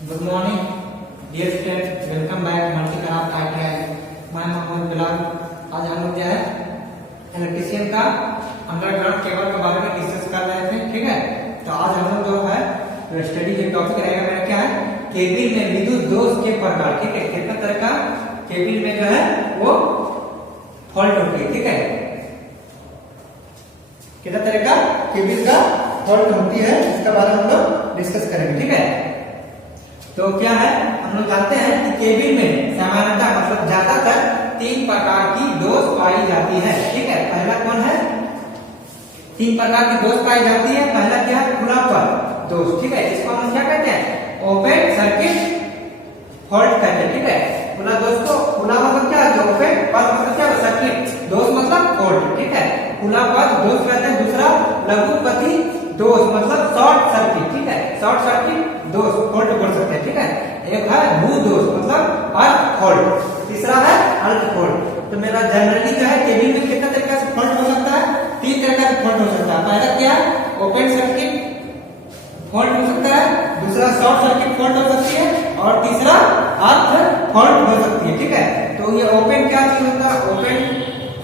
Good morning dear student, welcome back multi craft ITI. मैं मोहम्मद बिलाल। आज हम लोग जो है इलेक्ट्रिशियन का अंडरग्राउंड केबल के बारे में डिस्कस कर रहे थे। ठीक है, तो आज हम लोग जो है स्टडी जो टॉपिक रहेगा मेरा क्या है, केबिल में विद्युत दोष के प्रकार। ठीक है, कितना तरह का केबिल में जो है वो फॉल्ट होती है। ठीक है, कितना तरह का केबिल का फॉल्ट होती है इसके बारे में हम लोग डिस्कस करेंगे। ठीक है, तो क्या है, हम लोग जानते हैं कि केबिल में सामान्यतः मतलब ज्यादातर 3 प्रकार की दोष पाई जाती है। ठीक है, पहला कौन है, 3 प्रकार की दोष पाई जाती है। पहला क्या है, खुला पथ दोष। ठीक है, इसको हम क्या कहते हैं, ओपन सर्किट फॉल्ट कहते हैं। ठीक है, खुला दोष को, खुला मतलब क्या है, ओपन पथ मतलब क्या है, सर्किट, दोष मतलब फॉल्ट। ठीक है, खुला पथ दोष कहते हैं। दूसरा लघुपथी दोष मतलब शॉर्ट सर्किट। ठीक है, शॉर्ट सर्किट दोष फॉल्ट बोल सकते हैं। ठीक है, एक है भू दोष मतलब अर्थ फॉल्ट, तीसरा है अर्थ फॉल्ट। तो मेरा जनरली जो है केबिल में कितना तरीका से फॉल्ट हो सकता है, 3 तरीका से फॉल्ट हो सकता है। पहला क्या है, ओपन सर्किट फॉल्ट हो सकता है, दूसरा शॉर्ट सर्किट फॉल्ट हो सकती है और तीसरा अर्थ फॉल्ट हो सकती है। ठीक है, तो ये ओपन क्या चीज होता है, ओपन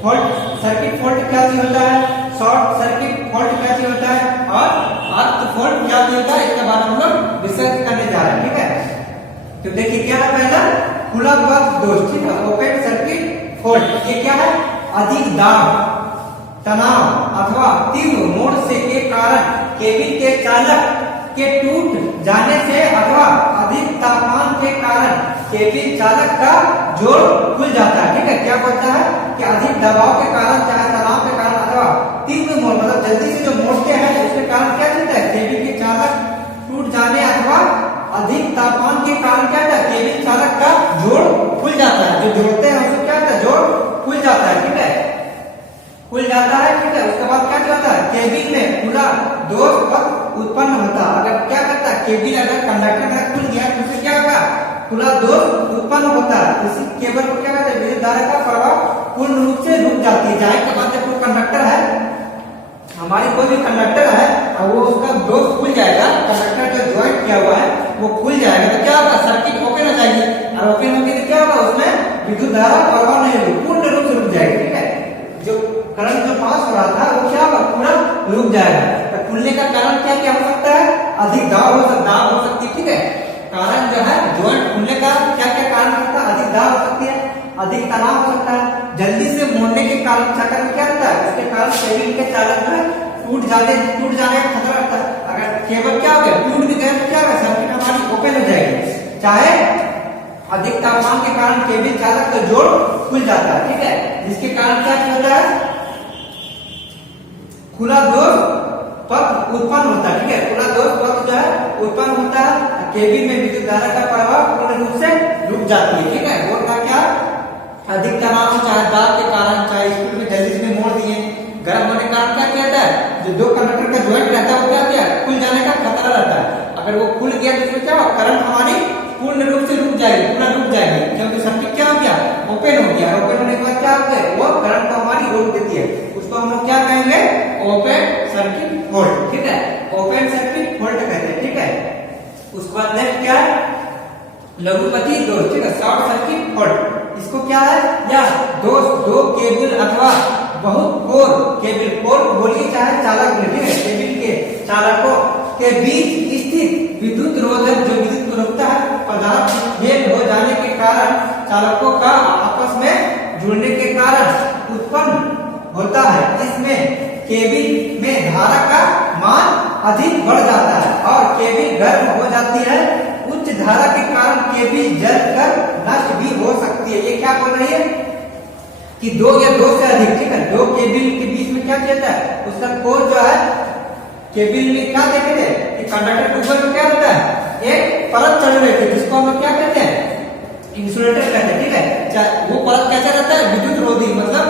फॉल्ट सर्किट फॉल्ट क्या चीज होता है, शॉर्ट सर्किट फॉल्ट क्या चीज होता है और अर्थ फॉल्ट क्या चीज होता है, इसके बारे में हम लोग डिस्कस करने जा रहे हैं। ठीक है, तो देखिए क्या है, पहला खुला पथ दोष। ठीक है, ओपन सर्किट फॉल्ट, ये क्या है, अधिक दाब, तनाव अथवा तीव्र मोड़ से के कारण केबिल के चालक के टूट जाने से अथवा अधिक तापमान के कारण केबिल चालक का जोड़ खुल जाता है। ठीक है, क्या बोलता है कि अधिक दबाव के कारण, चाहे तनाव के कारण अथवा तीव्र मोड़ मतलब जल्दी से जो मोड़ते हैं उसके कारण क्या होता है, केबिल के चालक टूट जाने अथवा अधिक तापमान के कारण क्या होता है, केबिल चालक का जोड़ खुल जाता है। जो जोड़ते हैं उसको क्या होता है, जोड़ खुल जाता है। ठीक है, खुल जाता है। ठीक है, उसके बाद क्या होता है, केबिल में खुला दोष पथ उत्पन्न होता है। अगर क्या करता है, केबिल अगर कंडक्टर में खुल गया तो उससे क्या होगा, खुला दोष उत्पन्न होता है। इसी केबल को क्या कहते हैं, विद्युत धारा का प्रवाह पूर्ण रूप से रुक जाती है। जाहिर सी बात है, कोई कंडक्टर है, हमारी कोई भी कंडक्टर है और वो उसका दोष खुल जाएगा, कंडक्टर जो ज्वाइंट किया हुआ है वो खुल जाएगा, तो क्या होगा, सर्किट ओपन हो जाएगी और ओपन होगी तो क्या होगा, उसमें विद्युत धारा प्रवाह नहीं होगी, पूर्ण रूप से रुक जाएगी। ठीक है, जो करंट जो पास हो रहा था वो क्या होगा, पूरा रुक जाएगा। तो खुलने का कारण क्या क्या हो सकता है, अधिक दाब हो सकती है। ठीक है, कारण जो है ज्वाइंट खुलने का क्या क्या कारण होता है, अधिक दाब हो सकती है, अधिक तनाव हो सकता है, जल्दी से मोड़ने के कारण चक्कर में क्या होता है, उसके कारण केबिल के चालक में टूट जाने का खतरा रहता है। अगर केबल क्या हो गया, टूट भी गया तो क्या होगा, सर्किट हमारी ओपन हो जाएगी। चाहे अधिक तापमान के कारण केबिल चालक का जोड़ खुल जाता है। ठीक है, जिसके कारण क्या होता है, खुला दोष पथ उत्पन्न होता है। ठीक है, खुला दोष पथ जो है उत्पन्न होता है, केबिल में विद्युत धारा का प्रवाह पूर्ण रूप से रुक जाती है। ठीक है, वो का क्या, अधिक तनाव, चाहे दाब के कारण, चाहे स्पीड में जल्दी से मोड़ दिए, गर्म होने के कारण क्या कहता है, जो दो कंडक्टर का ज्वाइंट रहता है वो क्या किया, खुल जाने का खतरा रहता है। अगर वो खुल गया तो उसमें क्या होगा, करंट हमारी पूर्ण रूप से रुक जाएगी, पूरा रुक जाएगी, क्योंकि सर्किट क्या हो गया, ओपन हो गया। ओपन होने के बाद क्या होता है, वो करंट को हमारी रोक देती है, उसको हम लोग क्या कहेंगे, ओपन सर्किट फॉल्ट। ठीक है, ओपन सर्किट फॉल्ट कहते हैं। ठीक है, उसके बाद नेक्स्ट क्या है, लघुपथी दोष। ठीक है, शॉर्ट सर्किट फॉल्ट, इसको क्या है, या दोष दो केबिल अथवा बहुत कोर केबिल, कोर बोलिए चाहे चालक में, ठीक है, केबिल के चालकों के बीच स्थित विद्युत रोधक जो विद्युत को रोकता है पदार्थ फेल हो जाने के कारण चालकों का आपस में जुड़ने के कारण उत्पन्न होता है। इसमें केबिल में धारा का मान अधिक बढ़ जाता है और केबिल गर्म हो जाती है। उच्च धारा के कारण केबिल जलकर नष्ट भी हो सकती है। ये क्या बोल रही है कि 2 या 2 से अधिक, ठीक है, 2 केबिल के बीच में क्या कहता है, उसका कोर जो है केबिल में क्या देखे थे कि कंडक्टर के ऊपर में क्या होता है, एक परत चढ़ रही थी जिसको हम लोग क्या कहते हैं, इंसुलेटर कहते हैं। ठीक है, वो परत कैसा रहता है, विद्युत रोधी, मतलब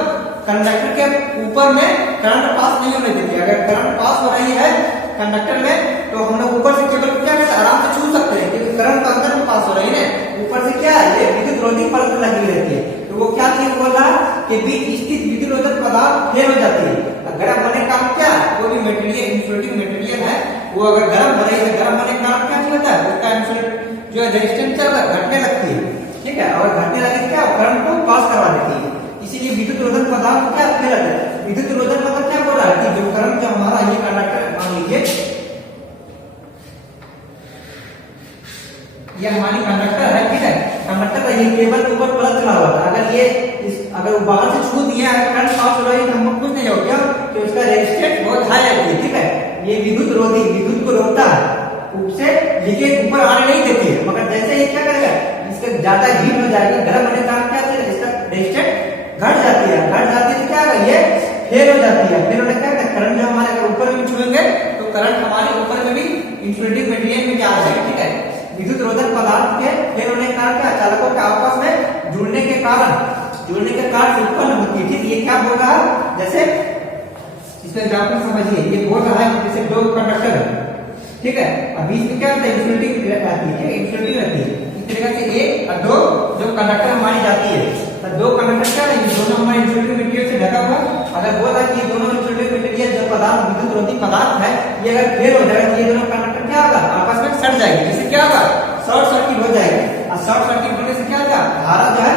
कंडक्टर के ऊपर में करंट पास नहीं होने देती। अगर करंट पास हो रही है कंडक्टर में तो हम लोग ऊपर से केबल को क्या करते हैं, आराम से छू सकते हैं, क्योंकि करंट तो अंदर में पास हो रही है, ऊपर से क्या है, ये विद्युत रोधी परत लगी रहती है। तो वो क्या चीज बोल रहा है कि बीच स्थित विद्युत रोधक पदार्थ फेल हो जाती है। गर्म होने का क्या, कोई भी मटेरियल इंसुलेटिंग मटेरियल है वो अगर गर्म हो रही है, गर्म होने का क्या चीज होता है, उसका जो रेजिस्टेंस क्या घटने लगती है, ठीक है, और घटने लगे क्या करंट को पास करवा देती है। इसीलिए विद्युत रोधन पदार्थ क्या कहलाता है? विद्युत रोधन मतलब क्या बोल रहा है कि जो करंट जो हमारा ये कंडक्टर मान लीजिए ये हमारी कंडक्टर है, ठीक है, कंडक्टर का ये केबल के ऊपर प्लग चला हुआ था, अगर वो बाहर से छू दिया करंट पास हो रहा है तो हमको कुछ नहीं हो गया कि उसका रेजिस्टेंस बहुत हाई है, ठीक है। ये विद्युत रोधी विद्युत को रोकता है, उससे लीकेज ऊपर आने नहीं देती है, मगर जैसे ये क्या करेगा इसका ज्यादा हीट हो जाएगा, गर्म होने का क्या चलेगा, इसका रेजिस्टेंस घट जाती है तो क्या होगा ये फेल हो जाती है, फिर उन्हें क्या करंट जो हमारे अगर ऊपर में छुएंगे तो करंट हमारे ऊपर में भी इंसुलेटिंग मटेरियल में क्या आ जाएगा, ठीक है। विद्युत रोधक पदार्थ के फेल होने का क्या चालकों के आपस में जुड़ने के कारण उत्पन्न होती है, ठीक। ये क्या बोल रहा है, जैसे इसमें एग्जांपल समझिए, ये बोल रहा है जैसे दो कंडक्टर है, ठीक है, अब बीच में क्या होता है इंसुलेटिंग रहती है, इंसुलेटिंग रहती है, इस तरह से एक और दो जो कंडक्टर हमारी जाती है, तो दो कंडक्टर क्या है, दोनों हमारे इंसुलेटिंग मटेरियल से ढका हुआ। अगर बोला कि ये दोनों इंसुलेटिंग मटेरियल जो पदार्थ विद्युत रोधी पदार्थ है ये अगर फेल हो जाएगा तो ये दोनों कंडक्टर क्या होगा आपस में सट जाएंगे, जिससे क्या होगा शॉर्ट सर्किट हो जाएगी, और शॉर्ट सर्किट होने से क्या होगा धारा जो है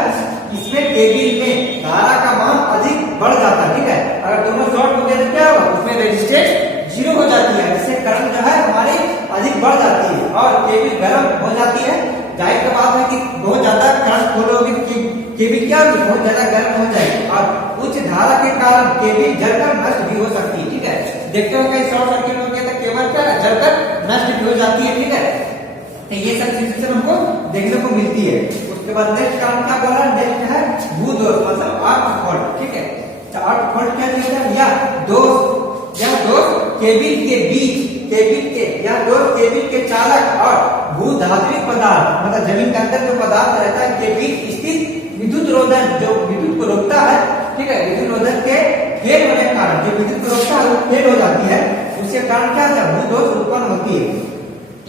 इसमें केबिल में धारा का मान अधिक बढ़ जाता है, ठीक है। अगर दोनों शॉर्ट हो गए तो क्या होगा उसमें रेजिस्टेंस जीरो हो जाती है, जिससे करंट जो है हमारी अधिक बढ़ जाती है और केबिल गर्म हो जाती है। जाहिर सी बात है कि बहुत ज्यादा करंट खोलोगे तो केबिल क्या होगी बहुत ज्यादा गर्म हो जाएगी और उच्च धारा के कारण केबिल जलकर नष्ट भी हो सकती है, ठीक है। देखते हो कहीं शॉर्ट सर्किट हो गया तो केबल क्या जलकर नष्ट भी हो जाती है, ठीक है। तो ये सब सिचुएशन हमको देखने को मिलती है। उसके बाद नेक्स्ट काम क्या बोला, नेक्स्ट है भूदोष मतलब आर्क फॉल्ट, ठीक है। तो आर्क फॉल्ट क्या होता है, या दोष केबिल के बीच केबिल के चालक और भूधात्विक पदार्थ मतलब जमीन के अंदर जो पदार्थ रहता है के बीच स्थित विद्युत रोधन जो विद्युत को रोकता है, ठीक है। विद्युत रोधन के फेल होने के कारण जो विद्युत को रोकता है वो फेल हो जाती है, उसके कारण क्या होता है भूदोष उत्पन्न होती है।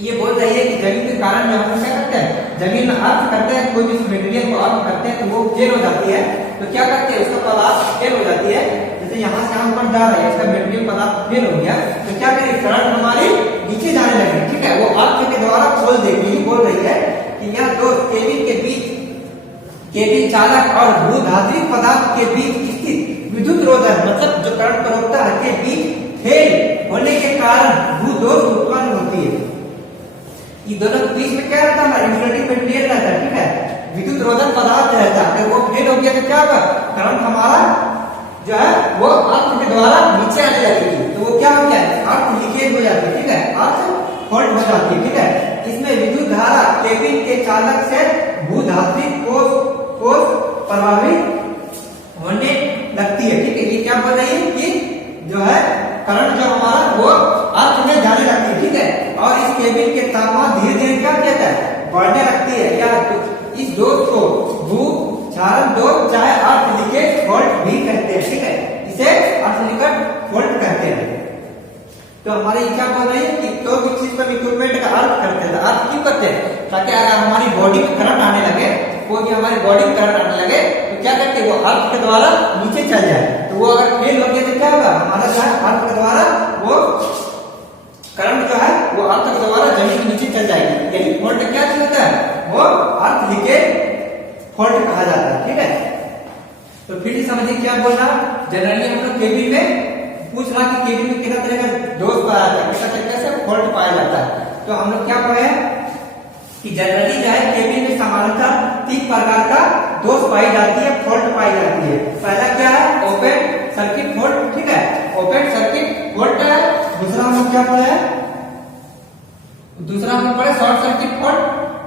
ये बोल रही है कि जमीन के कारण जो हम क्या करते हैं जमीन में अर्थ करते हैं, कोई भी मटेरियल को अर्थ करते हैं तो वो फेल हो जाती है, तो क्या करते हैं उसका पदार्थ फेल हो जाती है। जैसे यहाँ से हम ऊपर जा रहे हैं इसका मटेरियल पदार्थ फेल हो गया तो क्या करें करंट हमारी नीचे जाने लगे, ठीक है, वो अर्थ के द्वारा खोल देगी। ये बोल रही है कि यह दो केबिल के बीच केबिल चालक और भूधात्विक पदार्थ के बीच स्थित विद्युत रोधन मतलब जो करंट को रोकता है के बीच फेल होने के कारण भूदोष उत्पन्न होती है। ये दोनों के बीच में क्या रहता है हमारा इंसुलेटिंग मटेरियल रहता है, ठीक है, विद्युत रोधक पदार्थ रहता है। अगर वो फेल हो गया तो क्या होगा करंट हमारा जो है वो अर्थ के द्वारा नीचे आने लगेगी, तो वो क्या हो गया अर्थ लीकेज हो जाती है, ठीक है, अर्थ फॉल्ट हो जाती है, ठीक है। इसमें विद्युत धारा केबिल के चालक से भूधात्विक कोष प्रभावित होने लगती है, ठीक है। ये क्या बोल रही है कि जो है करंट जो हमारा वो अर्थ में जाने लगती है, ठीक है, और इस केबिल के तापमान धीरे धीरे क्या कहता है बढ़ने लगती है, या इस दोष को भू क्षरण दोष चाहे अर्थ लीकेज फॉल्ट भी कहते हैं, ठीक है, इसे अर्थ लीकेज फॉल्ट कहते हैं। तो हमारी क्या बोल रही है कि कोई भी चीज पर इक्विपमेंट का अर्थ करते हैं, अर्थ क्यों करते हैं ताकि अगर हमारी बॉडी में करंट आने लगे, कोई भी हमारी बॉडी में करंट आने लगे तो क्या करते हैं वो अर्थ के द्वारा नीचे चल जाए, तो वो अगर फेल हो गया तो क्या होगा हमारा जो है अर्थ के द्वारा वो करंट जो है वो अर्थ के द्वारा जमीन के नीचे चल जाएगी। यही फॉल्ट क्या चीज होता है वो अर्थ लीकेज फॉल्ट कहा जाता है, ठीक है। तो फिर समझिए क्या बोल रहा, जनरली हम लोग केबिल में पूछ रहा कि केबिल में कितना तरह का दोष पाया जाता है, किस तरीके से फॉल्ट पाया जाता है। तो हम लोग क्या पढ़े कि जनरली जो है केबिल में सामान्यतः 3 प्रकार का दोष पाई जाती है, फॉल्ट पाई जाती है। पहला क्या है ओपन सर्किट फॉल्ट, ठीक है, ओपन सर्किट फॉल्ट है। दूसरा हम लोग क्या पढ़े, दूसरा हम लोग पढ़े शॉर्ट सर्किट फॉल्ट,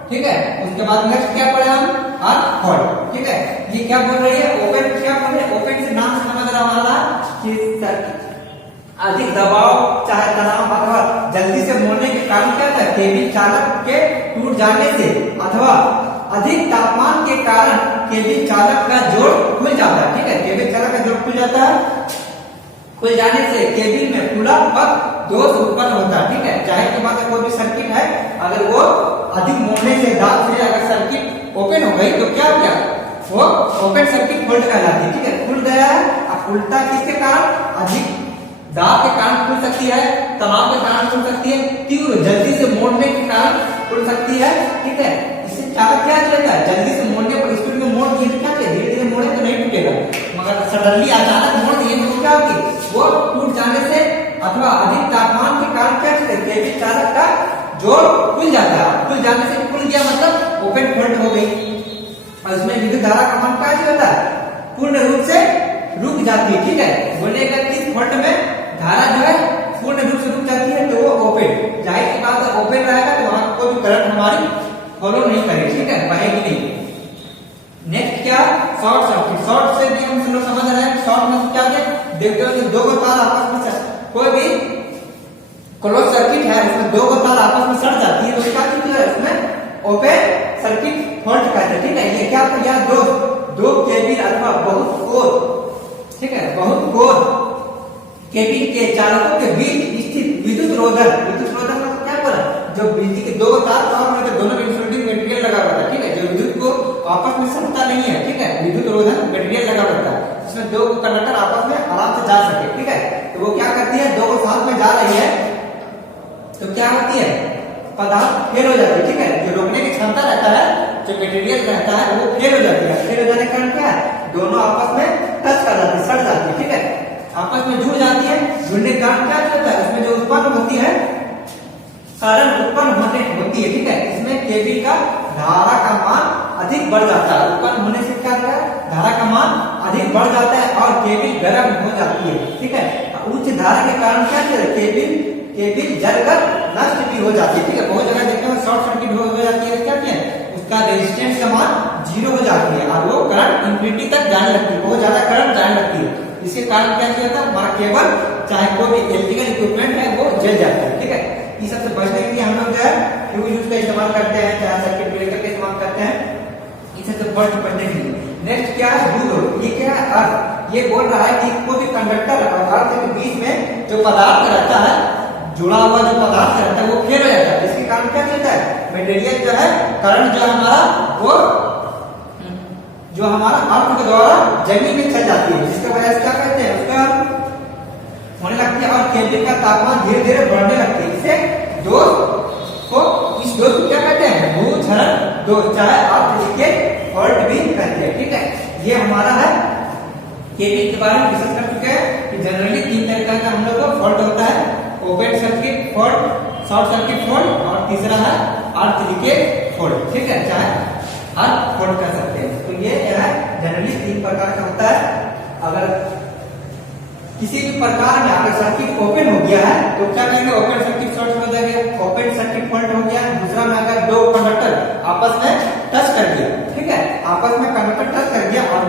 ठीक है। उसके बाद नेक्स्ट क्या पढ़े हम अर्थ फॉल्ट, ठीक है। ये क्या बोल रही है ओपन, क्या बोल रही है ओपन से नाम से समझ रहा वाला कि अधिक दबाव चाहे तनाव अथवा जल्दी से मोड़ने के कारण क्या था केबिल चालक के टूट जाने से अथवा अधिक तापमान के कारण केबिल चालक का जोड़ खुल जाता है, ठीक है, केबिल चालक का जोड़ खुल जाता है, खुल जाने से केबिल में खुला पथ दोष उत्पन्न होता है, ठीक है। जाहिर की बात है कोई भी सर्किट है अगर वो अधिक मोड़ने से दाब से अगर सर्किट ओपन हो गई तो क्या हो गया वो ओपन सर्किट फॉल्ट कहलाती है, ठीक है। खुल गया है, अब उल्टा किसके कारण अधिक दाब के कारण खुल सकती है, तनाव के कारण खुल सकती है, क्यों क्यों जल्दी से मोड़ने के कारण उड़ सकती है, ठीक है। इससे चालक क्या चलेगा, जल्दी से मोड़ने पर स्पीड में मोड़ दिए तो क्या चलेगा, धीरे धीरे मोड़े तो नहीं टूटेगा, मगर सडनली अचानक मोड़ दिए तो क्या होगी, वो टूट जाने से अथवा अधिक तापमान के कारण क्या चलेगा, केबिल चालक का जोड़ खुल जाता है। खुल जाने से खुल गया मतलब ओपन फॉल्ट हो गई, और इसमें विद्युत धारा का मान क्या होता है, पूर्ण रूप से रुक जाती है, ठीक है। बोले अगर किस फॉल्ट में धारा जो है पूर्ण रूप से रुक जाती है तो वो ओपन, जाहिर सी बात है ओपन रहेगा तो वहां कोई भी करंट हमारी फॉलो नहीं करेगी, ठीक है, बहेगी नहीं। नेक्स्ट क्या, शॉर्ट सर्किट। शॉर्ट से भी हम लोग समझ रहे हैं, शॉर्ट में क्या है, देखते हो दो को तार आपस में कोई भी क्लोज सर्किट है उसमें दो को तार आपस में सट जाती है तो क्या कहते हैं, उसमें ओपन सर्किट फॉल्ट कहते हैं, ठीक है। ये क्या किया, दो केबिल अथवा बहुत कोर, ठीक है, बहुत कोर केबिल के चालकों के बीच स्थित विद्युत रोधक मतलब क्या बोला, जो बिजली के दो तार और दोनों में इंसुलेटिंग मटेरियल लगा हुआ था, ठीक है, जो विद्युत को आपस में सटता नहीं है, ठीक है, विद्युत रोधक मटेरियल लगा हुआ था, इसमें दो कंडक्टर आपस में आराम से जा सके, ठीक है। तो वो क्या करती है, दो को साथ में जा रही है तो क्या होती है, पदार्थ फेल हो जाती है, ठीक है, जो रोकने की क्षमता रहता है, जो मटेरियल रहता है वो फेल हो जाती है। फेल हो जाने के कारण क्या है, दोनों आपस में टच कर जाती है, सट जाती है, ठीक है, आपस में जुड़ जाती है। जुड़ने के कारण क्या होता है, उसमें जो उत्पन्न होती है करंट उत्पन्न होती है, ठीक है। इसमें केबिल का धारा का मान अधिक बढ़ जाता है, उत्पन्न होने से क्या होता है, धारा का मान अधिक बढ़ जाता है और केबिल गर्म हो जाती है, ठीक है। उच्च धारा के कारण क्या होता है, केबिल जलकर नष्ट भी हो जाती है, ठीक है। बहुत जगह देखते हैं शॉर्ट सर्किट हो जाती है, क्या है उसका रेजिस्टेंस का मान 0 हो जाती है और वो करंट इंफिनिटी तक जाने लगती है, बहुत ज्यादा करंट जाने लगती है। इसके कारण क्या होता है, हमारा केबल चाहे कोई भी इलेक्ट्रिकल इक्विपमेंट है वो जल जाता है, ठीक है। इस सबसे बचने के लिए हम लोग जो है फ्यूज यूज का इस्तेमाल करते हैं, चाहे सर्किट ब्रेकर का इस्तेमाल करते हैं, इस सबसे बचने के लिए। नेक्स्ट क्या है, दूर, ये क्या है, अर्थ। ये बोल रहा है कि कोई भी कंडक्टर और अर्थ के बीच में जो पदार्थ रहता है, जुड़ा हुआ जो पदार्थ रहता है वो फेल हो जाता है, इसके कारण क्या होता है, मटेरियल जो है करंट जो है हमारा वो जो हमारा अर्थ के द्वारा जमीन में चल जाती है, जिसके वजह से क्या कहते हैं, उसका होने लगती है और केबिल का तापमान धीरे धीरे बढ़ने लगती है। इसे इस दोष को क्या कहते हैं, भूक्षरण दोष, चाहे अर्थ लीकेज फॉल्ट भी कहते हैं, ठीक है। ये हमारा है केबिल के बारे में डिस्कस कर चुके हैं कि जनरली 3 तरीके का हम लोग को फॉल्ट होता है, open circuit fault, short circuit fault और तीसरा है अर्थ लीकेज फॉल्ट, ठीक है, चाहे अर्थ फॉल्ट कर सकते हैं। तो ये है जनरली 3 प्रकार का होता है। अगर किसी भी प्रकार में अगर सर्किट ओपन हो गया है तो क्या करेंगे, ओपन सर्किट शॉर्ट हो जाएगा, ओपन सर्किट फॉल्ट हो गया। दूसरा में अगर दो कंडक्टर आपस में टच कर दिया, ठीक है, आपस में कंडक्टर टच कर दिया और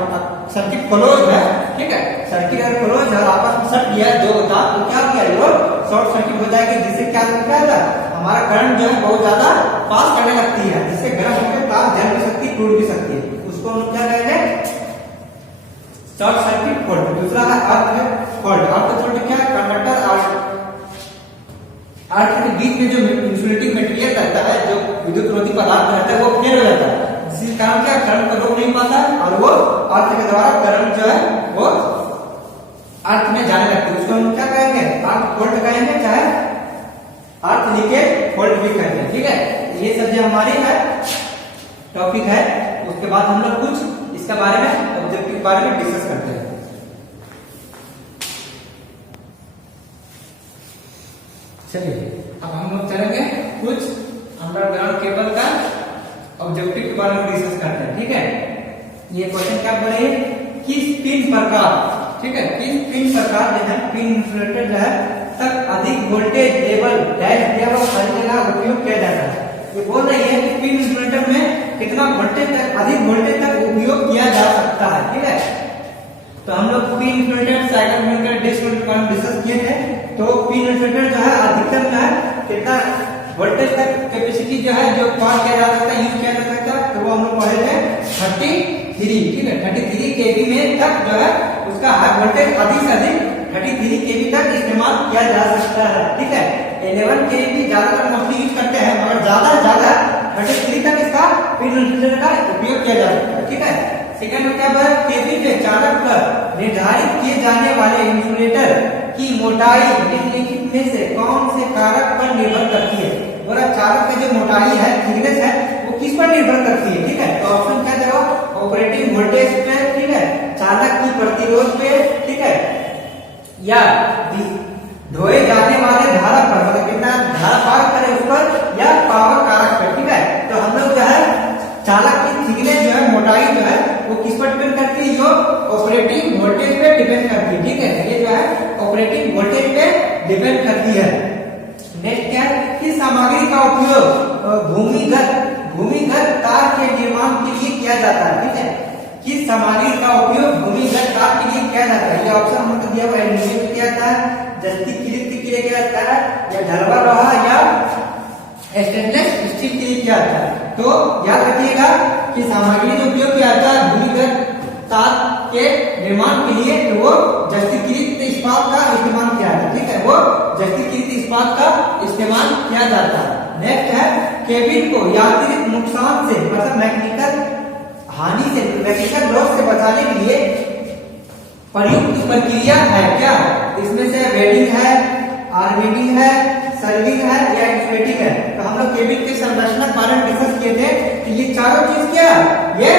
सर्किट क्लोज है, ठीक है, सर्किट अगर क्लोज है और आपस में सट गया दो तार तो क्या किया, वो शॉर्ट सर्किट हो जाएगी, जिससे क्या होगा, हमारा करंट जो है बहुत ज्यादा पास करने लगती है, जिससे गर्म होकर तार जल भी सकती है, टूट भी सकती है, उसको हम क्या कहेंगे, शॉर्ट सर्किट फॉल्ट। दूसरा है अर्थ फॉल्ट। अर्थ फॉल्ट क्या है, कंडक्टर और अर्थ के बीच में जो इंसुलेटिंग मटेरियल रहता है, जो विद्युत रोधी पदार्थ रहता है वो फेल हो जाता है, जिसके कारण क्या करंट को रोक नहीं पाता है और वो अर्थ के द्वारा करंट जो है वो अर्थ में जाने लगता है, उसको हम क्या कहेंगे, अर्थ फॉल्ट कहेंगे, चाहे अर्थ लीकेज फॉल्ट भी कहते हैं, ठीक है। ये सब जो हमारी है टॉपिक है, उसके बाद हम लोग कुछ इसके बारे में ऑब्जेक्टिव के बारे में डिस्कस करते हैं। चलिए अब हम लोग चलेंगे कुछ अंडरग्राउंड केबल का ऑब्जेक्टिव के बारे में डिस्कस करते हैं, ठीक है। ये क्वेश्चन क्या बोले, किस पिन प्रकार, ठीक है, किस पिन प्रकार जो है पिन इंसुलेटर जो है तक अधिक वोल्टेज लेवल डैश दिया हुआ खरीदने का उपयोग किया जाता है। ये बोल रही है कि पिन इंसुलेटर में कितना वोल्टेज तक, अधिक वोल्टेज तक उपयोग किया जा सकता है, ठीक है। तो हम लोग pin insulator, cycle insulator, disc insulator discuss किए थे। तो पिन इंसुलेटर जो है अधिकतम जो है कितना वोल्टेज तक कैपेसिटी जो है जो पार किया जा सकता है, यूज किया जा सकता है, तो वो हम लोग पढ़े थे 33, ठीक है, 33 केवी में तक जो है उसका हाई वोल्टेज अधिक से अधिक 33 केवी तक इस्तेमाल किया जा सकता है, ठीक है। 11 केवी ज्यादातर मोस्टली यूज करते हैं, मगर ज्यादा से ज्यादा 33 तक इसका पिन इंसुलेटर का उपयोग किया जा सकता है, ठीक है। सेकंड में क्या है, केबल के चालक पर निर्धारित किए जाने वाले इंसुलेटर की मोटाई निम्नलिखित में से कौन से कारक पर निर्भर करती है, मोटाई है, थिकनेस है, वो किस पर निर्भर करती है, ठीक है। तो ऑप्शन क्या देगा, ऑपरेटिंग वोल्टेज पे, ठीक है, चालक की प्रतिरोध पे, ठीक है, या ढोए जाने वाले धारा पर, मतलब कितना धारा पार करे उस पर, या पावर कारक पर, ठीक है। तो हम लोग जो है चालक की थिकनेस जो है, मोटाई जो है, वो किस पर डिपेंड करती है, जो ऑपरेटिंग वोल्टेज पे डिपेंड करती है, ठीक है। ये जो है ऑपरेटिंग वोल्टेज पे डिपेंड करती है। नेक्स्ट क्या है, किस सामग्री का उपयोग भूमिगत तार के निर्माण के लिए किया जाता है, ठीक है। किस सामग्री का उपयोग भूमिगत तार के लिए किया जाता है, ये ऑप्शन हमको दिया हुआ है। एल्यूमीनियम में किया जाता है, जस्तीकृत के लिए किया जाता है, या ढलवा लोहा या स्टेनलेस स्टील के लिए किया जाता है। तो याद रखिएगा कि सामग्री जो उपयोग किया जाता है भूमिगत तार के निर्माण के लिए, तो वो जस्तीकृत इस्पात का इस्तेमाल किया जाता है, ठीक है। वो जस्तीकृत इस्पात का इस्तेमाल किया जाता है। नेक्स्ट है, केबिन को यांत्रिक नुकसान से, मतलब मैकेनिकल हानि से, मैकेनिकल लॉस से बचाने के लिए प्रयुक्त प्रक्रिया है क्या। इसमें से वेल्डिंग है, आर्मेनिंग है, सर्विंग है, या इंसुलेटिंग है। तो हम लोग केबिन की संरचना के बारे में डिस्कस किए थे कि ये चारों चीज क्या है, ये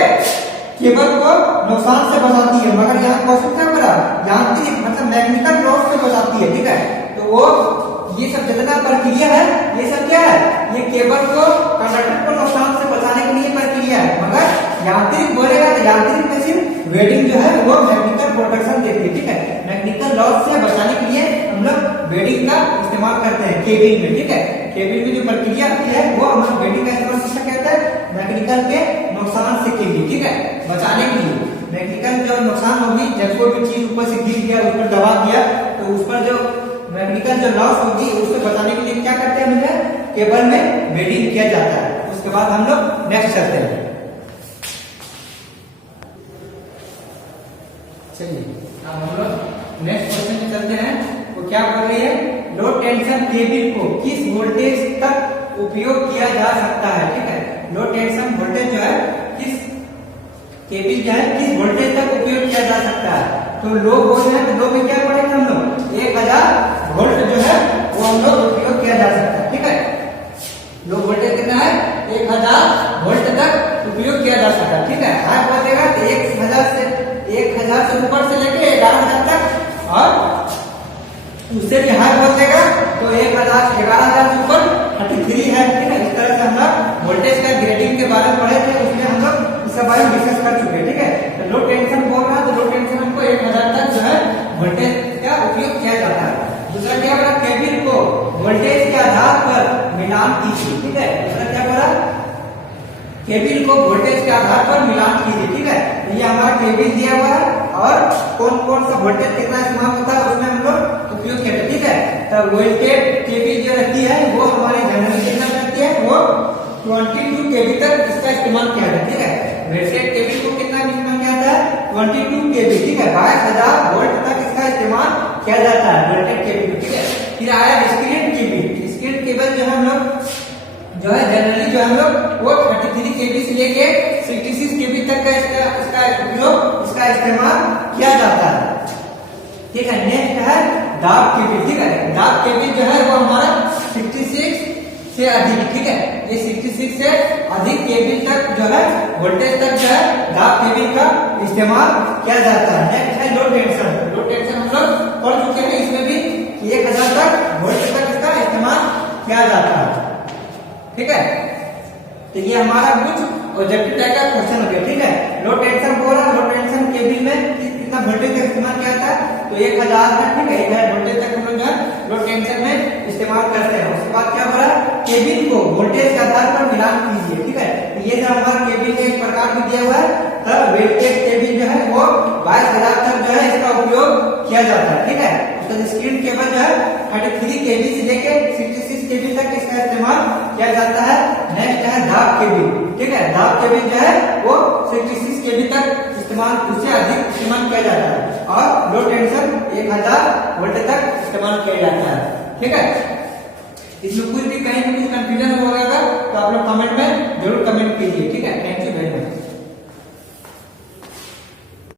केबल को नुकसान से बचाती है, मगर यहाँ क्वेश्चन क्या करा, यांत्रिक मतलब मैकेनिकल लॉस से बचाती है, ठीक है। तो वो ये सब जितना प्रक्रिया है, ये सब क्या है, ये केबल को, कंडक्टर को नुकसान से बचाने के लिए प्रक्रिया है। मगर यांत्रिक बोलेगा तो यांत्रिक में सिर्फ वेल्डिंग जो है वो मैकेनिकल प्रोटेक्शन देती है, ठीक है। मैकेनिकल लॉस से बचाने के लिए हम लोग वेल्डिंग का इस्तेमाल करते हैं केबिन में, ठीक है। केबिन में जो प्रक्रिया है वो हम लोग वेल्डिंग का इस्तेमाल किसका कहते हैं, मैकेनिकल के नुकसान से के लिए, ठीक है, बचाने के लिए। मैकेनिकल जो नुकसान होगी, जब कोई भी चीज ऊपर से गिर गया, उस पर दबा दिया, तो उस पर जो मैकेनिकल जो लॉस होगी उससे बचाने के लिए क्या करते हैं, हमें केबल में वेल्डिंग किया जाता है। उसके बाद हम लोग नेक्स्ट चलते हैं। चलिए अब हम लोग नेक्स्ट क्वेश्चन में चलते हैं। वो क्या बोल रही है, लो टेंशन केबिल को किस वोल्टेज तक उपयोग किया जा सकता है, ठीक है। लो टेंशन वोल्टेज जो है, किस केबिल जो है किस वोल्टेज तक उपयोग किया जा सकता है। तो लो वोल्ट है, तो लो में क्या पड़ेगा, हम लोग 1000 वोल्ट जो है वो हम लोग उपयोग किया जा सकता है, ठीक है। लो वोल्टेज कितना है, 1000 वोल्ट तक उपयोग किया जा सकता है, ठीक है। हाई पहुंचेगा तो 1000 से ऊपर से लेके 11000 तक, और उससे भी हाई पहुंचेगा तो 11,000 से ऊपर 33 है, ठीक है। इस तरह से हम लोग वोल्टेज का ग्रेडिंग के बारे में पढ़े थे, उसमें हम लोग इसके बारे में डिस्कस कर चुके हैं, ठीक है। तो लो टेंशन बोल रहा है, तो लो टेंशन हमको 1000 तक जो है वोल्टेज का उपयोग किया जाता है। दूसरा क्या बोला, केबिल को वोल्टेज के आधार पर मिलान कीजिए, ठीक है। दूसरा क्या बोला, केबिल को वोल्टेज के आधार पर मिलान कीजिए, ठीक है। ये हमारा केबिल दिया हुआ है, और कौन कौन सा वोल्टेज कितना इस्तेमाल होता है उसमें हम लोग उपयोग करते हैं, ठीक है। तो वोल्टेज केबल जो रहती है वो हमारे जनरली कितना रहती है, वो 22 केबी तक इसका इस्तेमाल किया जाता है, ठीक है। वोल्टेज केबल को कितना इस्तेमाल किया जाता है, 22 केबी, ठीक है। 22,000 वोल्ट तक इसका इस्तेमाल किया जाता है वोल्टेज केबल, ठीक है। फिर आया डिस्क्रीट केबल। डिस्क्रीट केबल जो हम लोग जो है जनरली जो हम लोग वो 33 केबी से लेके 66 केबी तक का इसका उपयोग, इसका इस्तेमाल किया जाता है, ठीक है। नेक्स्ट है दाब केबल, ठीक है। दाब केबल जो है वो हमारा 66 से अधिक, ठीक है। ये 66 से अधिक केबल तक जो है वोल्टेज तक जो है दाब केबल का इस्तेमाल किया जाता है। नेक्स्ट है लो टेंशन। लो टेंशन हम लोग पढ़ चुके हैं, इसमें भी 1000 तक वोल्ट तक इसका इस्तेमाल किया जाता है, ठीक है। तो ये हमारा कुछ ऑब्जेक्टिव टाइप का क्वेश्चन हो गया, ठीक है। लो टेंशन बोला, लो टेंशन केबल में कितना वोल्टेज का इस्तेमाल किया था, तो 1000 तक, ठीक है। 1000 वोल्टेज तक हम लोग जो है लो टेंशन में इस्तेमाल करते हैं। उसके बाद क्या बोला, केबल को वोल्टेज के आधार पर मिलान कीजिए, ठीक है। ये जो हमारा केबल का एक प्रकार भी दिया हुआ है, तब वोल्टेज केबल जो है वो 22,000 तक जो है इसका उपयोग किया जाता है, ठीक है। उसका स्क्रीन केबल जो है 33 केबी से लेके 66 केबी तक इसका इस्तेमाल किया जाता है। नेक्स्ट है दाब केबल, ठीक है। दाब केबल जो है वो 66 केबी तक इस्तेमाल, उससे अधिक इस्तेमाल किया जाता है, और लो टेंशन 1000 वोल्ट तक इस्तेमाल किया जाता है, ठीक है। इसमें कुछ भी कहीं भी कुछ कंफ्यूजन होगा तो आप लोग कमेंट में जरूर कमेंट कीजिए, ठीक है। Thank you very much.